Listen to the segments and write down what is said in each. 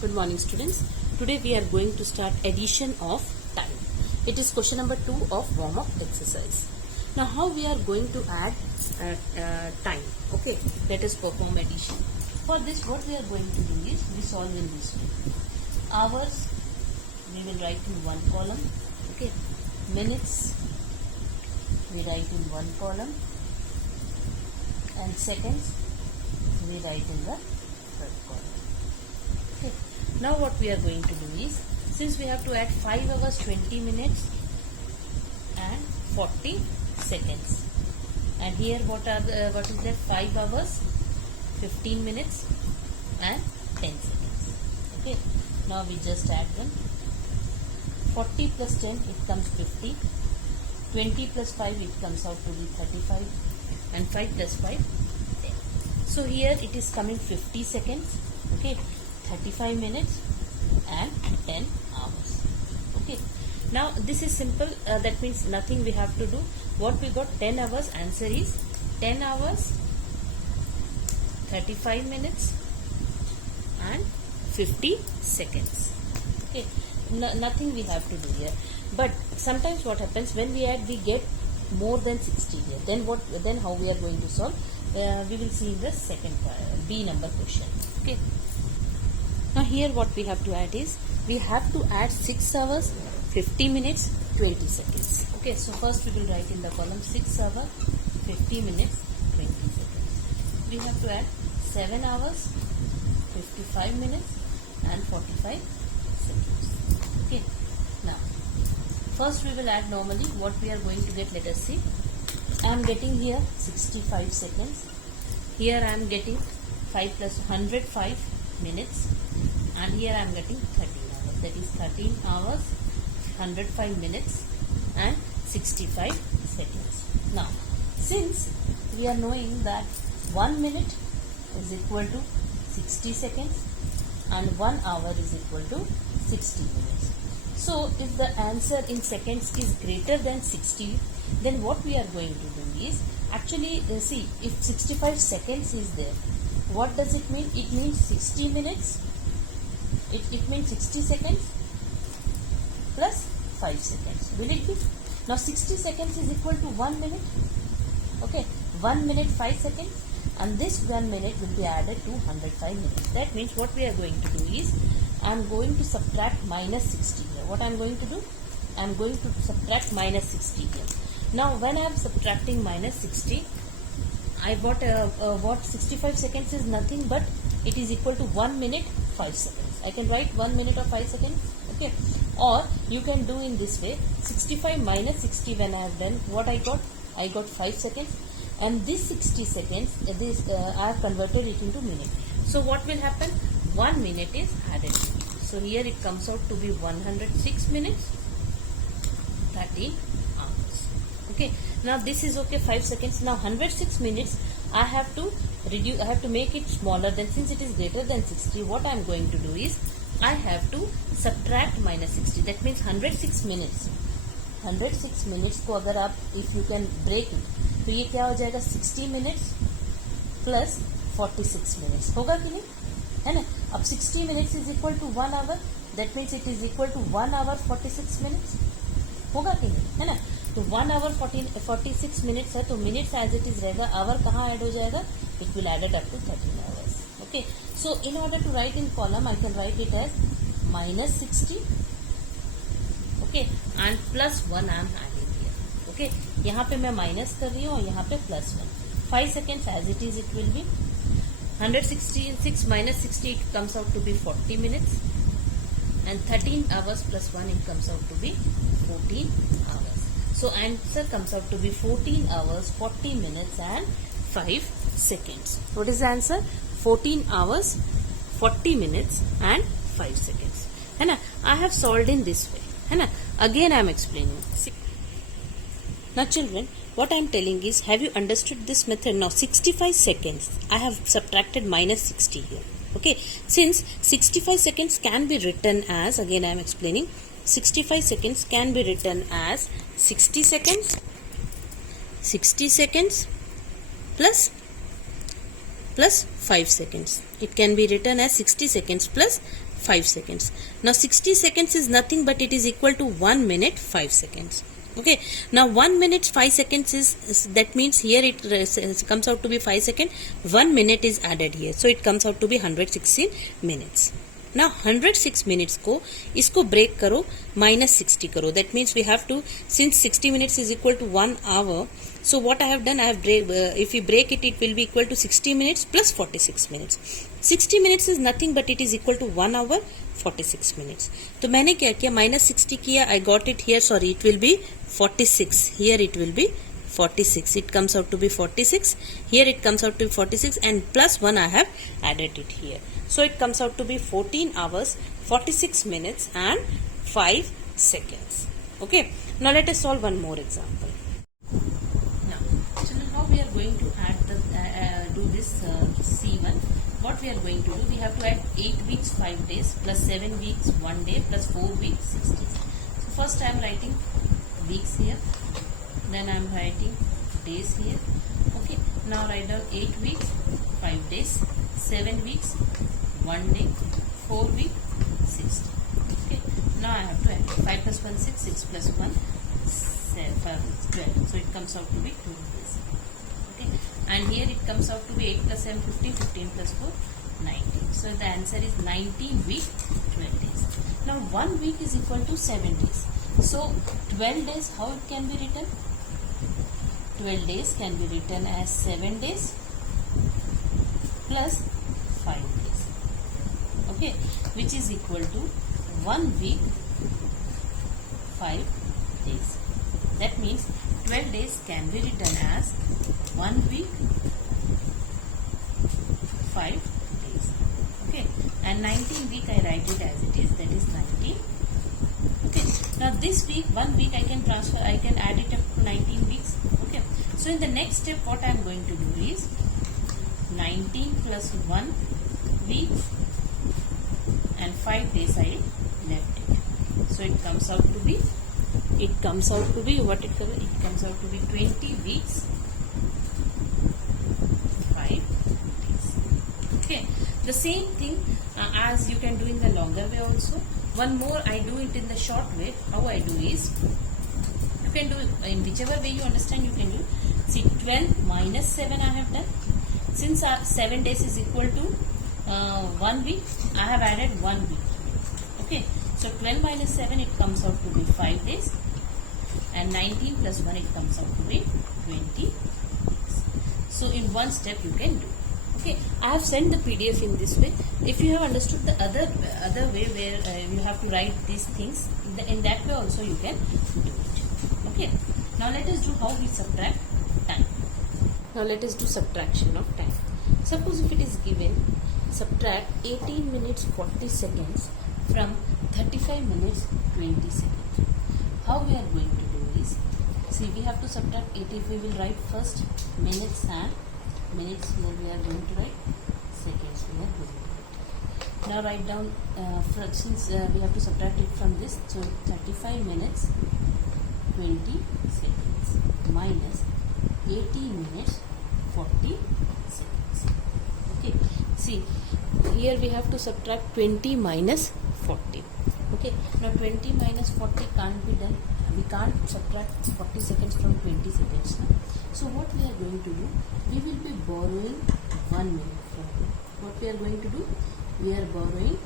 Good morning, students. Today we are going to start addition of time. It is question number 2 of warm-up exercise. Now how we are going to add time? Okay, let us perform addition. For this, what we are going to do is we solve in this way. Hours we will write in one column. Okay, minutes we write in one column, and seconds we write in the third column. Okay. Now what we are going to do is, since we have to add 5 hours 20 minutes and 40 seconds, and here what is that 5 hours 15 minutes and 10 seconds. Okay. Now we just add them. 40 plus 10 it comes 50. 20 plus 5 it comes out to be 35, and 5 plus 5 10. So here it is coming 50 seconds. Okay. 35 minutes and 10 hours. Okay. Now this is simple. That means nothing we have to do. What we got, 10 hours, answer is 10 hours 35 minutes and 50 seconds. Okay. Nothing we have to do here. But sometimes what happens, when we add we get more than 60 here. Then how we are going to solve? We will see in the second B number question. Okay. Now here what we have to add is, we have to add 6 hours 50 minutes 20 seconds. Okay, so first we will write in the column 6 hours 50 minutes 20 seconds. We have to add 7 hours 55 minutes and 45 seconds. Okay, now first we will add normally. What we are going to get, let us see. I am getting here 65 seconds. Here I am getting 5 plus 105 minutes, and here I am getting 13 hours. That is 13 hours 105 minutes and 65 seconds. Now since we are knowing that 1 minute is equal to 60 seconds and 1 hour is equal to 60 minutes. So if the answer in seconds is greater than 60, then what we are going to do is, actually see, if 65 seconds is there, what does it mean? It means 60 minutes. It means 60 seconds plus 5 seconds. Will it be? Now 60 seconds is equal to 1 minute. Okay, 1 minute 5 seconds, and this 1 minute will be added to 105 minutes. That means what we are going to do is, I am going to subtract minus 60 here. What I am going to do? I am going to subtract minus 60 here. Now when I am subtracting minus 60, I got what 65 seconds is nothing but it is equal to 1 minute 5 seconds. I can write 1 minute or 5 seconds. Okay, or you can do in this way, 65 minus 60. When I have done, what I got 5 seconds, and this 60 seconds I have converted it into minute. So what will happen? 1 minute is added. So here it comes out to be 106 minutes 13 hours. Okay, now this is okay, 5 seconds. Now 106 minutes I have to reduce, I have to make it smaller. Then since it is greater than 60, what I am going to do is, I have to subtract minus 60. That means 106 minutes. 106 minutes को अगर आप, if you can break it, तो ये क्या हो जाएगा? 60 minutes plus 46 minutes. होगा कि नहीं? है ना? अब 60 minutes is equal to 1 hour. That means it is equal to 1 hour 46 minutes. होगा कि नहीं? है ना? तो 1 hour 46 minutes है, तो minutes as it is रहेगा. Hour कहाँ add हो जाएगा? It will add it up to 13 hours. Okay. So in order to write in column, I can write it as minus 60. Okay, and plus 1 I am adding here. Okay, यहाँ पे मैं minus कर रही हूँ और यहाँ पे plus 1. 5 seconds as it is, it will be 166 minus 60, it comes out to be 40 minutes, and 13 hours plus 1 it comes out to be 14 hours. So answer comes out to be 14 hours 40 minutes and 5 seconds. What is the answer? 14 hours 40 minutes and 5 seconds. है ना? I have solved in this way. है ना? Again I am explaining. Now children, what I am telling is, have you understood this method? Now 65 seconds, I have subtracted minus 60 here. Okay, since 65 seconds can be written as, again I am explaining, 65 seconds can be written as 60 seconds plus 5 seconds. It can be written as 60 seconds plus 5 seconds. Now 60 seconds is nothing but it is equal to 1 minute 5 seconds. Okay, now 1 minute 5 seconds is that means here it comes out to be 5 seconds. 1 minute is added here, so it comes out to be 116 minutes. Now 106 minutes को इसको break करो, minus 60 करो. That means we have to, since 60 minutes is equal to 1 hour, so what I have done, I have if we break it, it will be equal to 60 minutes plus 46 minutes. 60 minutes is nothing but it is equal to 1 hour 46 minutes. तो मैंने क्या किया, minus 60 किया, I got it here, sorry, it will be 46. Here it will be 46. It comes out to be 46. Here it comes out to be 46 and plus 1 I have added it here. So it comes out to be 14 hours, 46 minutes and 5 seconds. Okay. Now let us solve one more example. Now, children, how we are going to add the do this C1? What we are going to do? We have to add 8 weeks 5 days plus 7 weeks 1 day plus 4 weeks 6 days. So first I am writing weeks here. Then I am writing days here. Okay. Now write down 8 weeks 5 days, 7 weeks 1 day, 4 week 6 days. Okay. Now I have to add 5 plus 1 6, 6 plus 1 7, 12. So it comes out to be 2 days. Okay. And here it comes out to be 8 plus 7 15, 15 plus 4 19. So the answer is 19 week 12 days. Now 1 week is equal to 7 days. So 12 days, how it can be written? 12 days can be written as 7 days plus 5 days. Okay, which is equal to 1 week 5 days. That means 12 days can be written as 1 week 5 days. Okay, and 19 week I write it as it is, that is 19. Okay, now this week, 1 week I can transfer, I can add it up to 19 weeks. Okay, so in the next step what I am going to do is 19 plus 1 week and 5 days I left it. So it comes out to be what it comes out to be 20 weeks 5 days. Okay, the same thing as you can do in the longer way also. One more, I do it in the short way. How I do is, you can do it in whichever way you understand, you can do. See, 12 minus 7 I have done. Since 7 days is equal to 1 week, I have added 1 week. Okay, so 12 minus 7, it comes out to be 5 days. And 19 plus 1, it comes out to be 20 weeks. So in one step you can do. Okay, I have sent the PDF in this way. If you have understood the other way where you have to write these things, in that way also you can do it. Okay, now let us do how we subtract time. Now let us do subtraction of time. Suppose if it is given, subtract 18 minutes 40 seconds from 35 minutes 20 seconds. How we are going to do is, see, we have to subtract 80. We will write first minutes and minutes, here we are going to write seconds, we are going to write. Now write down, since we have to subtract it from this, so 35 minutes 20 seconds minus 80 minutes 40 seconds. Okay, see, here we have to subtract 20 minus 40. Okay, now 20 minus 40 can't be done. We can't subtract 40 seconds from 20 seconds. No? So what we are going to do, we will be borrowing 1 minute from here. What we are going to do, we are borrowing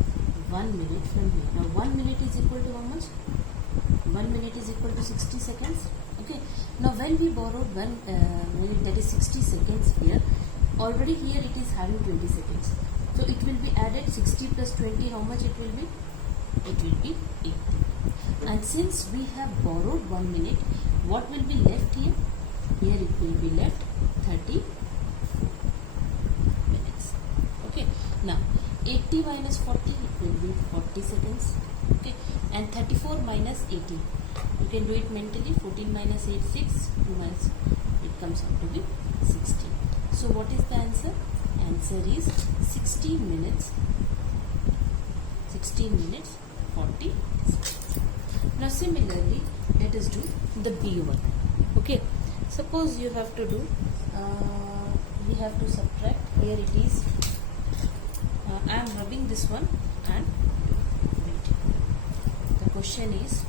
1 minute from here. Now 1 minute is equal to how much? 1 minute is equal to 60 seconds. Okay, now when we borrowed 1 minute, that is 60 seconds here, already here it is having 20 seconds. So it will be added 60 plus 20, how much it will be? It will be 80. And since we have borrowed 1 minute, what will be left here? Here it will be left 30 minutes. Okay, now 80 minus 40, it will be 40 seconds. Okay, and 34 minus 80, you can do it mentally. 14 minus 8, 6, 2 minus, it comes out to be 16. So what is the answer? Answer is 16 minutes 40 seconds. Now similarly, let us do the B1. Okay, suppose you have to do, we have to subtract, here it is I am rubbing this one and wait. The question is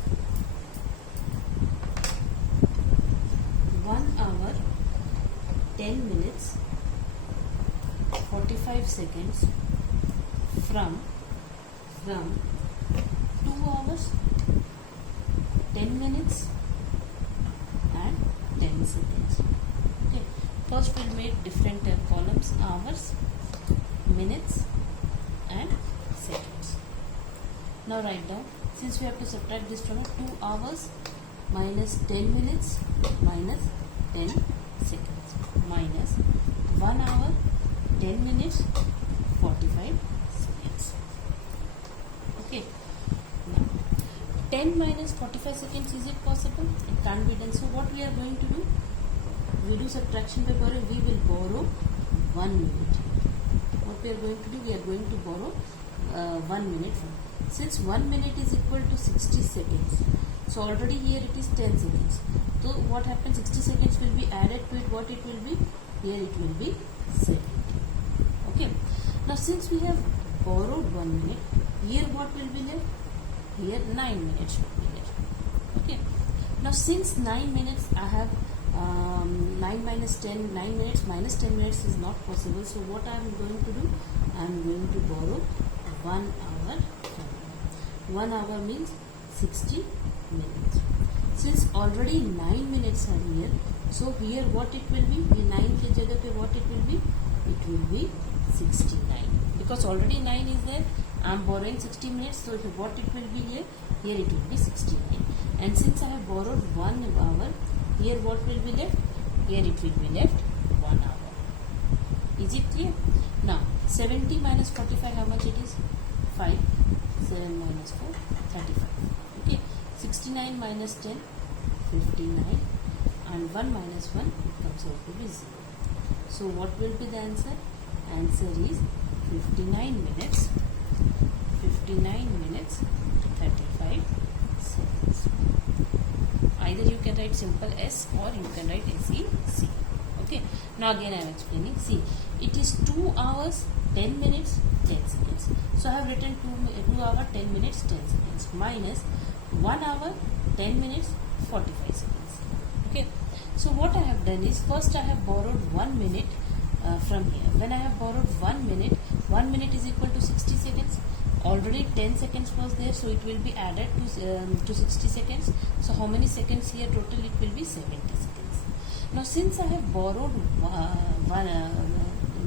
1 hour 10 minutes 45 seconds from 2 hours 10 minutes and 10 seconds. Okay, first we'll make different columns: hours, minutes and seconds. Now write down, since we have to subtract this from 2 hours minus 10 minutes minus 10 seconds minus 1 hour 10 minutes 45 seconds. Okay, now 10 minus 45 seconds, is it possible? It can't be done. So what we are going to do? We do subtraction by borrowing. We will borrow 1 minute. What we are going to do? We are going to borrow 1 minute from. Since 1 minute is equal to 60 seconds, so already here it is 10 seconds. So what happens? 60 seconds will be added to it. What it will be? Here it will be 70. Okay. Now since we have borrowed 1 minute, here what will be left? Here 9 minutes will be left. Okay. Now since 9 minutes I have 9 minus 10, 9 minutes minus 10 minutes is not possible. So what I am going to do? I am going to borrow 1 hour. 1 hour means 60 minutes. Since already 9 minutes are here, so here what it will be? 9 ke jagah pe what it will be? It will be 69. Because already 9 is there, I am borrowing 60 minutes, so what it will be here? Here it will be 69. And since I have borrowed 1 hour, here what will be left? Here it will be left 1 hour. Is it clear? Now 70 minus 45, how much it is? 5. 7 minus 4, 35. Okay. 69 minus 10, 59. And 1 minus 1 comes out to be 0. So what will be the answer? Answer is 59 minutes. 59 minutes 35 seconds. Either you can write simple S or you can write SEC. Okay. Now again I am explaining. See, it is 2 hours 10 minutes 10 seconds. So I have written 2 hour 10 minutes 10 seconds minus 1 hour 10 minutes 45 seconds. Okay. So what I have done is, first I have borrowed 1 minute from here. When I have borrowed 1 minute is equal to 60 seconds. Already 10 seconds was there, so it will be added to 60 seconds. So how many seconds here total? It will be 70 seconds. Now since I have borrowed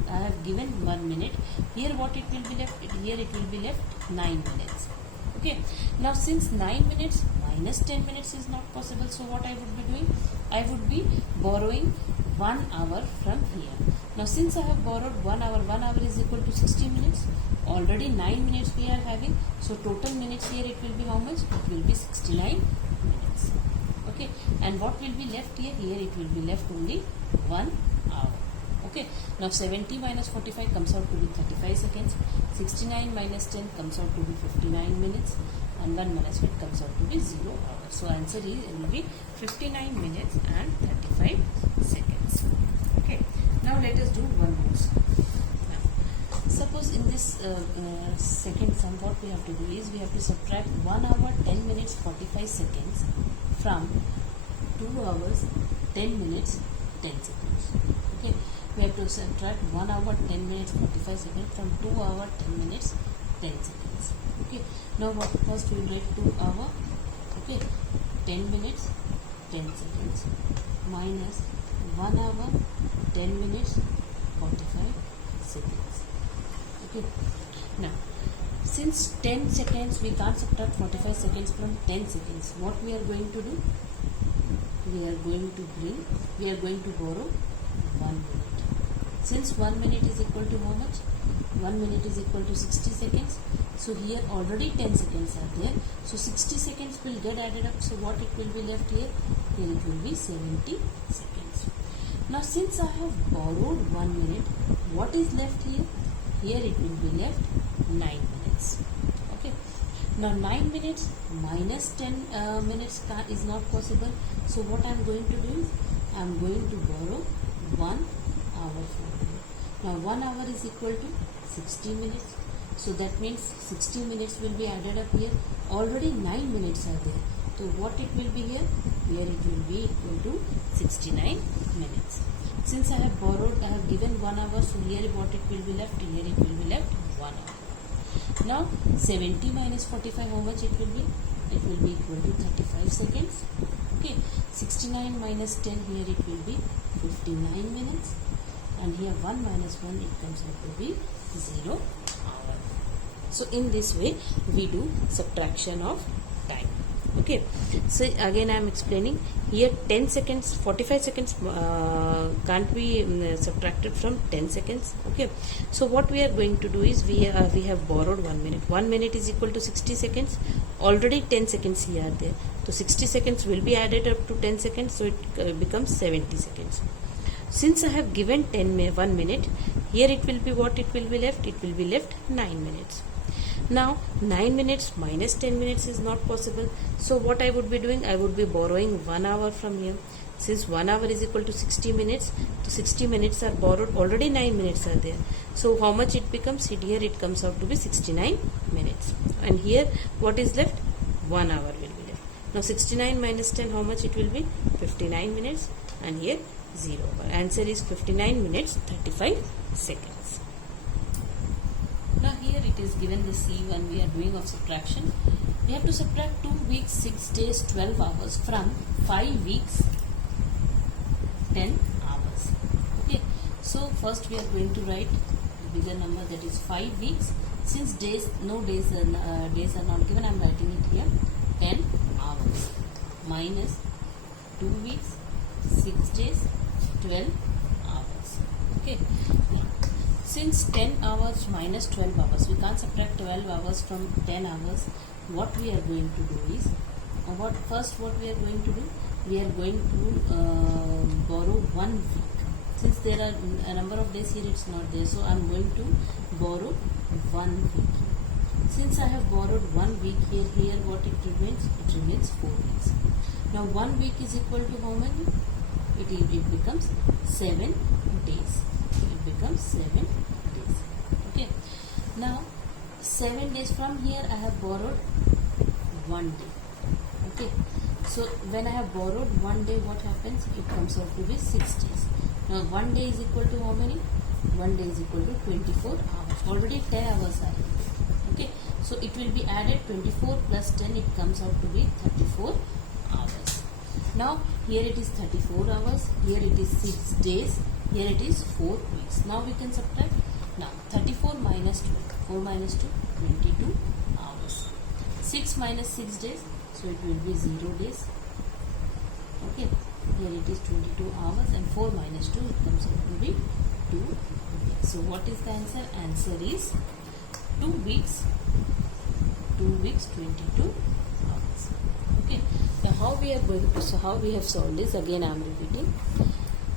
I have given 1 minute, here what it will be left? Here it will be left 9 minutes. Okay. Now since 9 minutes minus 10 minutes is not possible, so what I would be doing? I would be borrowing 1 hour from here. Now since I have borrowed 1 hour is equal to 60 minutes. Already 9 minutes we are having, so total minutes here it will be how much? It will be 69 minutes. Okay. And what will be left here? Here it will be left only 1 hour. Okay. Now 70 minus 45 comes out to be 35 seconds. 69 minus 10 comes out to be 59 minutes. And 1 minus 1 comes out to be 0 hours. So answer is it will be 59 minutes and 35 seconds. Okay. Now let us do one more. Suppose in this second sum, what we have to do is, we have to subtract 1 hour 10 minutes 45 seconds from 2 hours 10 minutes 10 seconds. Okay. We have to subtract 1 hour 10 minutes 45 seconds from 2 hour 10 minutes 10 seconds. Okay. Now what? First we will write 2 hour, okay, 10 minutes 10 seconds minus 1 hour 10 minutes 45 seconds. Okay. Now since 10 seconds we can't subtract 45 seconds from 10 seconds, what we are going to do? We are going to borrow 1 minute. Since 1 minute is equal to how much? 1 minute is equal to 60 seconds. So here already 10 seconds are there. So 60 seconds will get added up. So what it will be left here? Here it will be 70 seconds. Now since I have borrowed 1 minute, what is left here? Here it will be left 9 minutes. Okay. Now 9 minutes minus 10 minutes is not possible. So what I am going to do is, I am going to borrow 1 hour from here. Now 1 hour is equal to 60 minutes. So that means 60 minutes will be added up here. Already 9 minutes are there. So what it will be here? Here it will be equal to 69 minutes. Since I have borrowed, I have given 1 hour, so here what it will be left? Here it will be left 1 hour. Now 70 minus 45, how much it will be? It will be equal to 35 seconds. Okay, 69 minus 10, here it will be 59 minutes. And here 1 minus 1, it comes out to be 0 hour. So in this way we do subtraction of time. Okay, so again I am explaining here 10 seconds, 45 seconds can't be subtracted from 10 seconds. Okay, so what we are going to do is we have borrowed 1 minute. 1 minute is equal to 60 seconds. Already 10 seconds here are there. So 60 seconds will be added up to 10 seconds, so it becomes 70 seconds. Since I have given 1 minute, here it will be what it will be left? It will be left 9 minutes. Now 9 minutes minus 10 minutes is not possible. So what I would be doing? I would be borrowing 1 hour from here. Since 1 hour is equal to 60 minutes, so 60 minutes are borrowed. Already 9 minutes are there. So how much it becomes? Here it comes out to be 69 minutes. And here what is left? 1 hour will be left. Now 69 minus 10, how much it will be? 59 minutes. And here 0. Our answer is 59 minutes 35 seconds. Now here it is given the C1 we are doing of subtraction. We have to subtract 2 weeks, 6 days, 12 hours from 5 weeks, 10 hours. Okay. So first we are going to write the bigger number, that is 5 weeks. Since days are not given, I am writing it here 10 hours minus 2 weeks, 6 days, 12 hours. Okay. Now, since 10 hours minus 12 hours, we can't subtract 12 hours from 10 hours. What we are going to do is, what we are going to do? We are going to borrow 1 week. Since there are a number of days here, it's not there. So I am going to borrow 1 week. Since I have borrowed 1 week here what it remains? It remains 4 weeks. Now 1 week is equal to how many? It becomes 7 days. It becomes 7 days. Okay. Now 7 days from here I have borrowed 1 day. Okay. So when I have borrowed 1 day, what happens? It comes out to be 6 days. Now 1 day is equal to how many? 1 day is equal to 24 hours. Already 10 hours are here. Okay. So it will be added 24 plus 10. It comes out to be 34 hours. Now here it is 34 hours. Here it is 6 days. Here it is 4 weeks. Now we can subtract. Now 34 minus 2. 4 minus 2, 22 hours. 6 minus 6 days. So it will be 0 days. Okay. Here it is 22 hours, and 4 minus 2, it comes out to be 2 weeks. So what is the answer? Answer is 2 weeks. 2 weeks, 22 hours. Okay. Now how we are going to, so how we have solved this? Again I am repeating.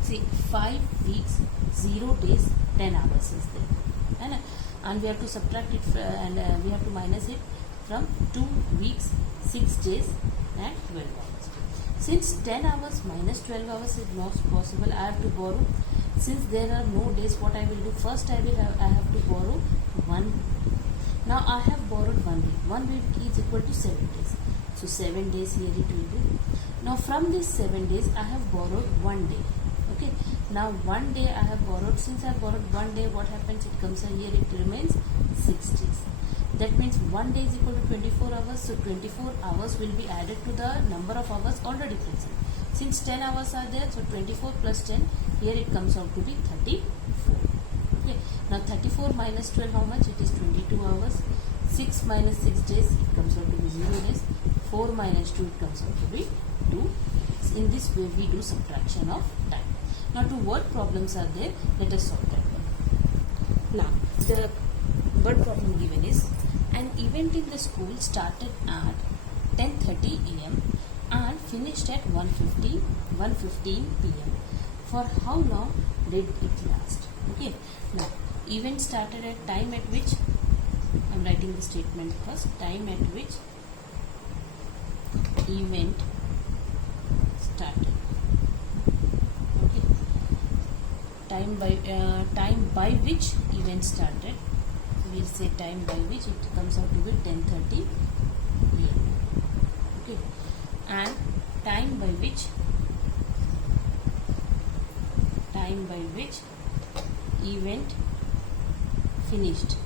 See, 5 weeks, 0 days, 10 hours is there. And we have to subtract it and we have to minus it from 2 weeks, 6 days and 12 hours. Since 10 hours minus 12 hours is not possible, I have to borrow. Since there are no days, what I will do? First I have to borrow 1. Now I have borrowed 1 week. 1 week is equal to 7 days. So 7 days here it will be. Now from these 7 days I have borrowed 1 day. Okay. Now 1 day I have borrowed. Since I have borrowed 1 day, what happens? It comes here, it remains 6 days. That means 1 day is equal to 24 hours. So 24 hours will be added to the number of hours already present. Since 10 hours are there, so 24 plus 10, here it comes out to be 34. Okay. Now 34 minus 12, how much? It is 22 hours. 6 minus 6 days, it comes out to be 0 days. 4 minus 2, it comes out to be 2. In this way, we do subtraction of time. Now, 2 word problems are there. Let us solve that one. Now, the word problem given is, an event in the school started at 10:30 a.m. and finished at 1:15 p.m. For how long did it last? Okay. Now, event started at time at which, I am writing the statement first, time at which event started. Okay. Time by which event started. we'll say time by which it comes out to be 10:30 a.m. Okay, and time by which event finished.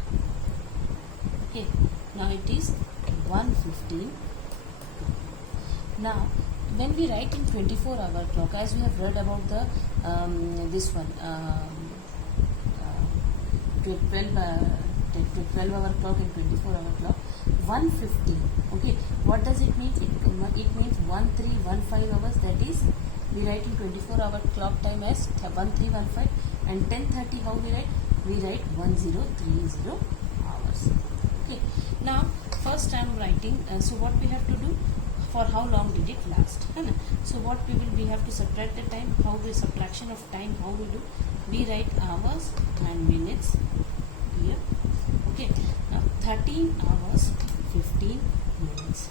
Okay, now it is 1:15. Now when we write in 24-hour clock, as we have read about the this one 12-hour clock and 24-hour clock, 1:15. Okay, what does it mean? It means 1315 hours. That is, we write in 24-hour clock time as 1315, and 10:30 how we write? We write 1030 hours. Okay, now first I am writing. So what we have to do? For how long did it last? So what we have to subtract the time. How the subtraction of time? How we do? We write hours and minutes here. Okay. Now 13 hours 15 minutes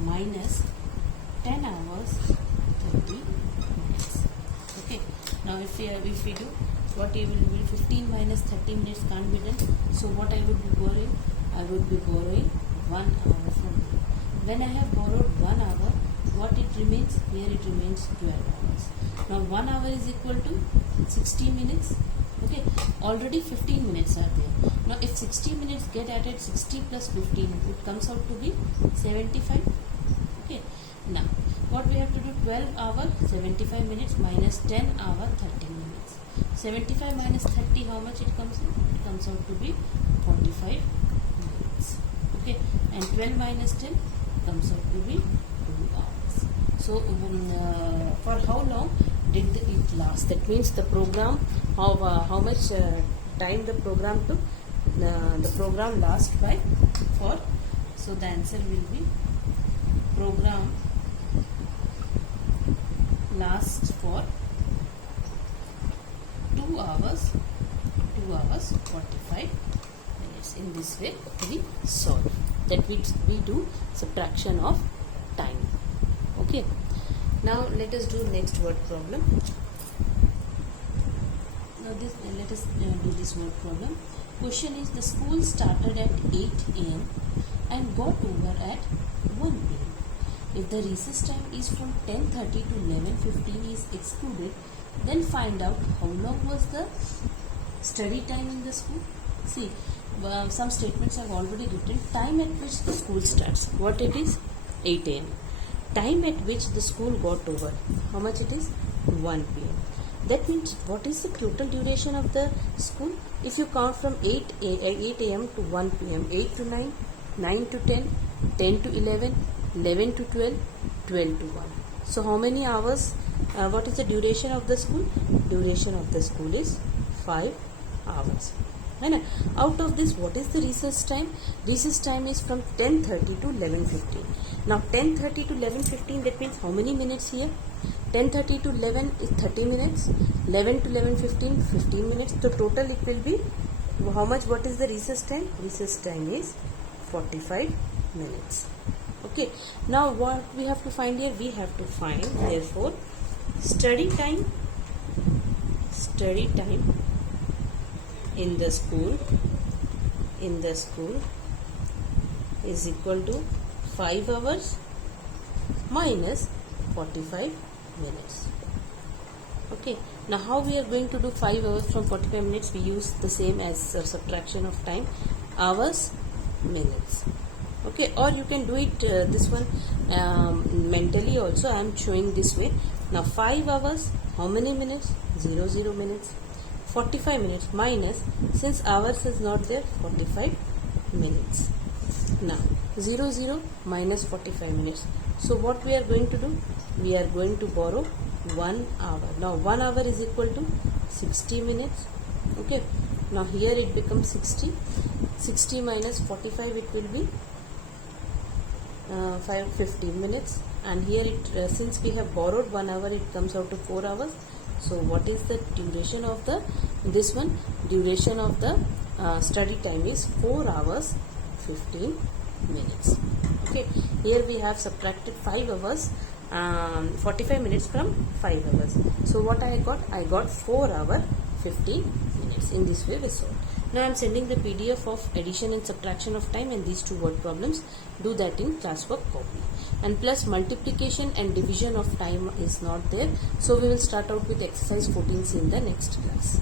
minus 10 hours 30 minutes. Okay. Now if we do, what it will be? 15 minus 30 minutes can't be done. So what I would be borrowing? I would be borrowing 1 hour from here. When I have borrowed 1 hour, what it remains? Here it remains 12 hours. Now 1 hour is equal to 60 minutes. Okay, already 15 minutes are there. Now if 60 minutes get added, 60 plus 15, it comes out to be 75. Okay, now what we have to do? 12 hour 75 minutes minus 10 hour 30 minutes. 75 minus 30, how much it comes out? It comes out to be 45 minutes. Okay, and 12 minus 10 comes out to be 2 hours. So for how long did it last? That means the program, how much time the program took, the program lasts by for. So the answer will be program lasts for 2 hours 45 minutes. In this way we solve. That we do subtraction of time. Okay, now let us do next word problem. Now let us do this word problem. Question is, the school started at 8 a.m. and got over at 1 p.m. If the recess time is from 10:30 to 11:15 is excluded, then find out how long was the study time in the school. See, some statements have already written. Time at which the school starts, what it is? 8 a.m. Time at which the school got over, how much it is? 1 p.m. That means what is the total duration of the school? If you count from 8 a.m. to 1 p.m., 8 to 9, 9 to 10, 10 to 11, 11 to 12, 12 to 1. So how many hours? What is the duration of the school? Duration of the school is 5 hours. Out of this, what is the recess time? Recess time is from 10:30 to 11:15. Now 10:30 to 11:15, that means how many minutes here? 10:30 to 11 is 30 minutes. 11 to 11:15, 15 minutes. So total it will be how much? What is the recess time? Recess time is 45 minutes. Okay. Now what we have to find here? We have to find, therefore, study time in the school is equal to 5 hours minus 45 minutes. Okay, now how we are going to do 5 hours from 45 minutes? We use the same as subtraction of time, hours minutes. Okay, or you can do it this one mentally also. I am showing this way. Now 5 hours, how many minutes? 0 minutes. 45 minutes minus, since hours is not there, 45 minutes. Now 0 minus 45 minutes. So what we are going to do? We are going to borrow 1 hour. Now 1 hour is equal to 60 minutes. Okay, now here it becomes 60. 60 minus 45, it will be 15 minutes, and here it since we have borrowed 1 hour, it comes out to 4 hours. So what is the duration of the duration of the study time is 4 hours 15 minutes. Okay, here we have subtracted 5 hours 45 minutes from 5 hours. So what I got 4 hour 15 minutes. In this way we solve. Now I am sending the PDF of addition and subtraction of time and these two word problems. Do that in classwork copy. And plus multiplication and division of time is not there. So we will start out with exercise 14C in the next class.